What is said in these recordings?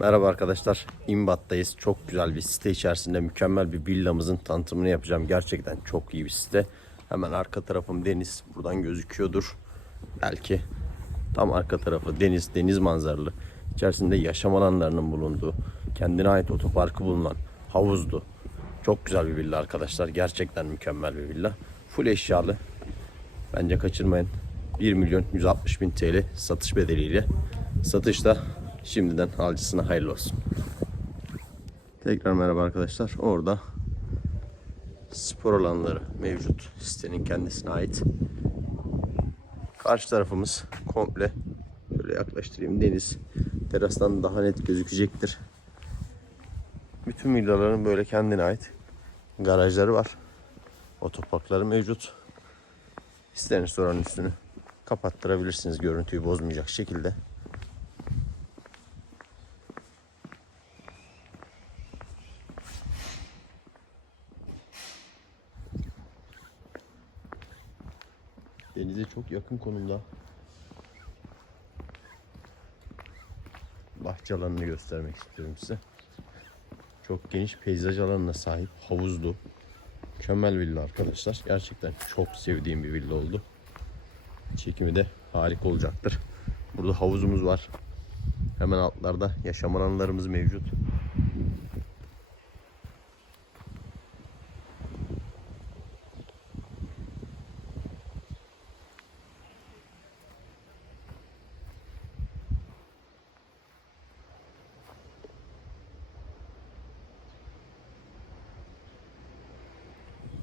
Merhaba arkadaşlar. İmbat'tayız. Çok güzel bir site içerisinde mükemmel bir villamızın tanıtımını yapacağım. Gerçekten çok iyi bir site. Hemen arka tarafım deniz. Buradan gözüküyordur. Belki tam arka tarafı deniz, deniz manzaralı. İçerisinde yaşam alanlarının bulunduğu, kendine ait otoparkı bulunan, havuzlu. Çok güzel bir villa arkadaşlar. Gerçekten mükemmel bir villa. Full eşyalı. Bence kaçırmayın. 1 milyon 160 bin TL satış bedeliyle. Satışta şimdiden alıcısına hayırlı olsun. Tekrar merhaba arkadaşlar. Orada spor alanları mevcut. Sitenin kendisine ait. Karşı tarafımız komple böyle yaklaştırayım deniz. Terastan daha net gözükecektir. Bütün villaların böyle kendine ait garajları var. Otoparkları mevcut. İsterseniz oranın üstünü kapattırabilirsiniz görüntüyü bozmayacak şekilde. Denize çok yakın konumda. Bahçe alanını göstermek istiyorum size. Çok geniş peyzaj alanına sahip havuzlu. Mükemmel villa arkadaşlar. Gerçekten çok sevdiğim bir villa oldu. Çekimi de harika olacaktır. Burada havuzumuz var. Hemen altlarda yaşam alanlarımız mevcut.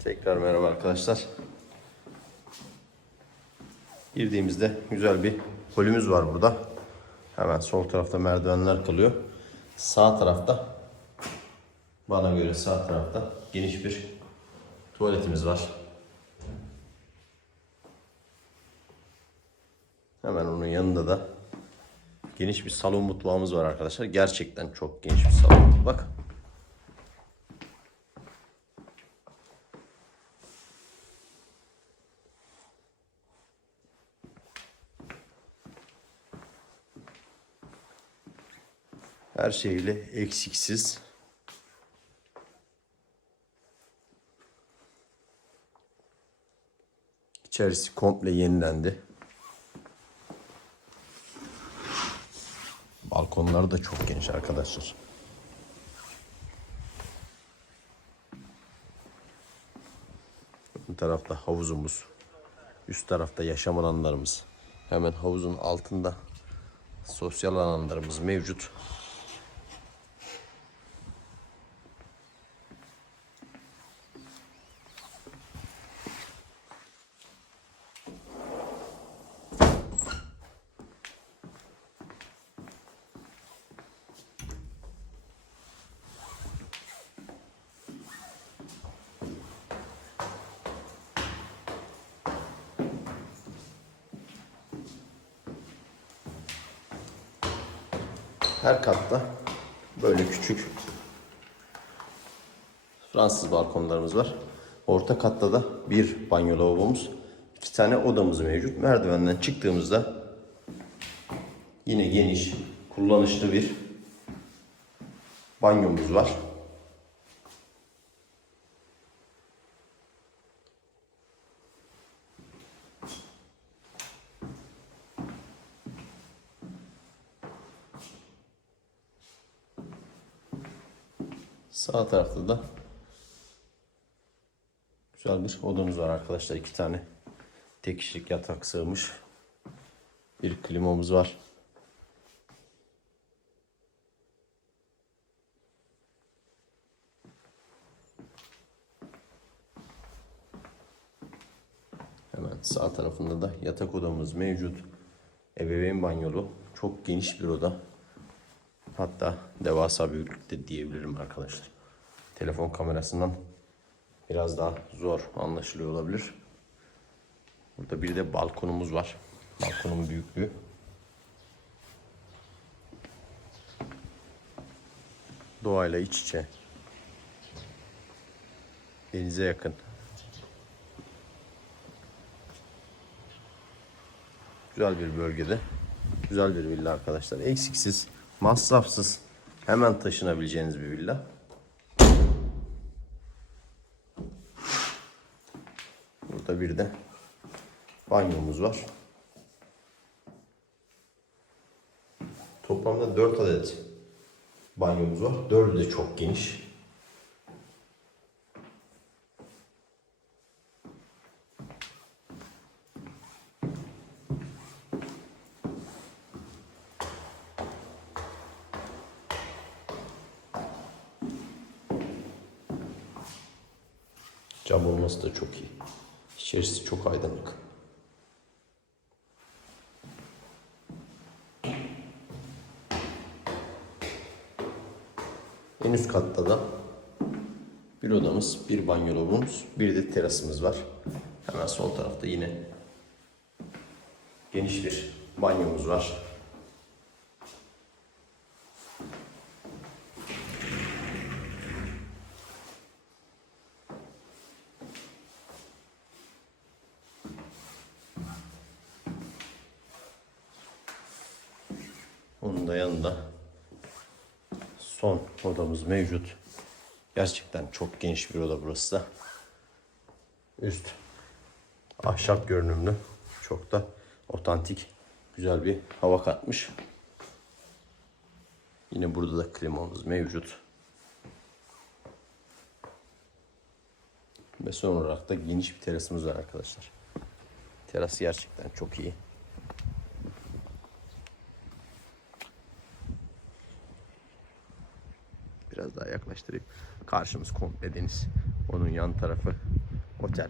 Tekrar merhaba arkadaşlar. Girdiğimizde güzel bir holümüz var burada. Hemen sol tarafta merdivenler kalıyor. Sağ tarafta bana göre sağ tarafta geniş bir tuvaletimiz var. Hemen onun yanında da geniş bir salon mutfağımız var arkadaşlar. Gerçekten çok geniş bir salon mutfak. Her şeyle eksiksiz. İçerisi komple yenilendi. Balkonları da çok geniş arkadaşlar. Bu tarafta havuzumuz. Üst tarafta yaşam alanlarımız. Hemen havuzun altında sosyal alanlarımız mevcut. Her katta böyle küçük Fransız balkonlarımız var. Orta katta da bir banyo lavabomuz, iki tane odamız mevcut. Merdivenden çıktığımızda yine geniş, kullanışlı bir banyomuz var. Sağ tarafta da güzel bir odamız var arkadaşlar. iki tane tek kişilik yatak sığmış. Bir klimamız var. Hemen sağ tarafında da yatak odamız mevcut. Ebeveyn banyolu. Çok geniş bir oda. Hatta devasa büyüklükte diyebilirim arkadaşlar. Telefon kamerasından biraz daha zor anlaşılıyor olabilir. Burada bir de balkonumuz var. Balkonun büyüklüğü. Doğayla iç içe. Denize yakın. Güzel bir bölgede. Güzel bir villa arkadaşlar. Eksiksiz, masrafsız, Hemen taşınabileceğiniz bir villa. Burada bir de banyomuz var. Toplamda 4 adet banyomuz var. 4'ü de çok geniş. Cam olması da çok iyi. İçerisi çok aydınlık. En üst katta da bir odamız, bir banyo lobumuz, bir de terasımız var. Hemen sol tarafta yine geniş bir banyomuz var. Onun da yanında son odamız mevcut. Gerçekten çok geniş bir oda burası da. Üst ahşap görünümlü. Çok da otantik güzel bir hava katmış. Yine burada da klimamız mevcut. Ve son olarak da geniş bir terasımız var arkadaşlar. Teras gerçekten çok iyi. Biraz daha yaklaştırayım. Karşımız komple deniz. Onun yan tarafı otel.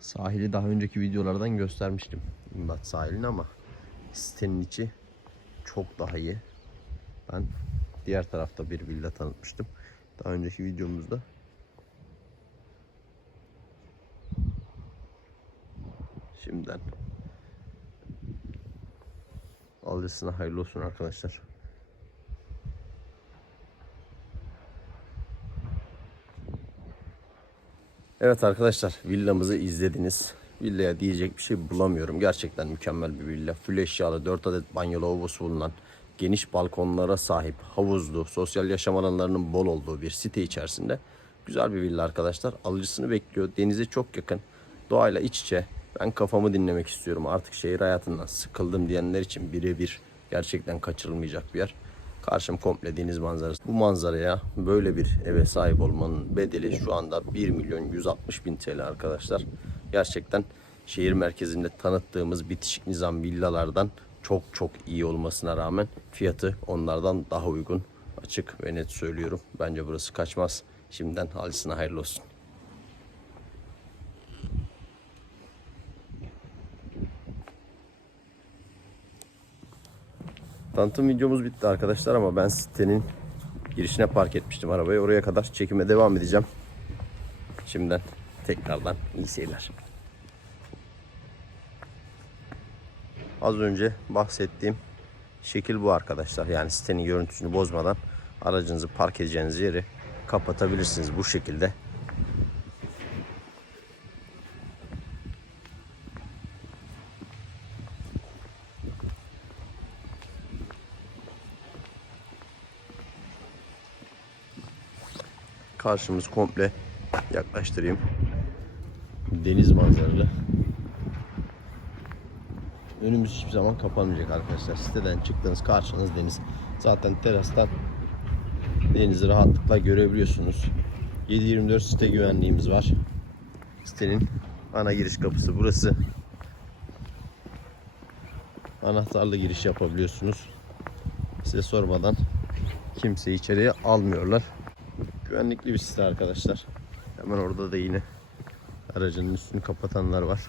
Sahili daha önceki videolardan göstermiştim. İmdat sahilini ama sitenin içi çok daha iyi. Ben diğer tarafta bir villa tanıtmıştım. Daha önceki videomuzda. Şimdiden alıcısına hayırlı olsun arkadaşlar. Evet arkadaşlar villamızı izlediniz. Villaya diyecek bir şey bulamıyorum. Gerçekten mükemmel bir villa. Full eşyalı 4 adet banyo lavabosu bulunan geniş balkonlara sahip havuzlu sosyal yaşam alanlarının bol olduğu bir site içerisinde güzel bir villa arkadaşlar. Alıcısını bekliyor. Denize çok yakın. Doğayla iç içe. Ben kafamı dinlemek istiyorum. Artık şehir hayatından sıkıldım diyenler için birebir gerçekten kaçırılmayacak bir yer. Karşım komple deniz manzarası. Bu manzaraya böyle bir eve sahip olmanın bedeli şu anda 1 milyon 160 bin TL arkadaşlar. Gerçekten şehir merkezinde tanıttığımız bitişik nizam villalardan çok çok iyi olmasına rağmen fiyatı onlardan daha uygun. Açık ve net söylüyorum. Bence burası kaçmaz. Şimdiden halisine hayırlı olsun. Tanıtım videomuz bitti arkadaşlar ama ben sitenin girişine park etmiştim arabayı. Oraya kadar çekime devam edeceğim. Şimdiden tekrardan iyi seyirler. Az önce bahsettiğim şekil bu arkadaşlar. Yani sitenin görüntüsünü bozmadan aracınızı park edeceğiniz yeri kapatabilirsiniz bu şekilde. Karşımız komple yaklaştırayım. Deniz manzaralı. Önümüz hiçbir zaman kapanmayacak arkadaşlar. Siteden çıktığınız karşınız deniz. Zaten terastan denizi rahatlıkla görebiliyorsunuz. 7-24 site güvenliğimiz var. Sitenin ana giriş kapısı burası. Anahtarla giriş yapabiliyorsunuz. Size sormadan kimse içeriye almıyorlar. Güvenlikli bir site arkadaşlar. Hemen orada da yine aracının üstünü kapatanlar var.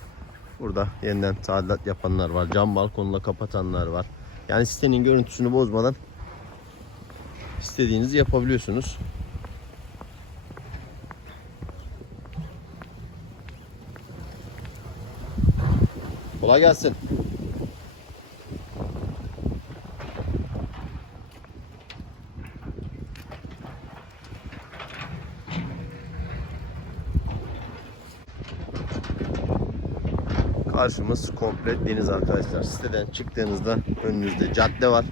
Burada yeniden tadilat yapanlar var. Cam balkonla kapatanlar var. Yani sitenin görüntüsünü bozmadan istediğinizi yapabiliyorsunuz. Kolay gelsin. Karşımız komple deniz arkadaşlar. Siteden çıktığınızda önünüzde cadde var.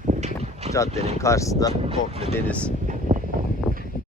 Caddenin karşısında komple deniz.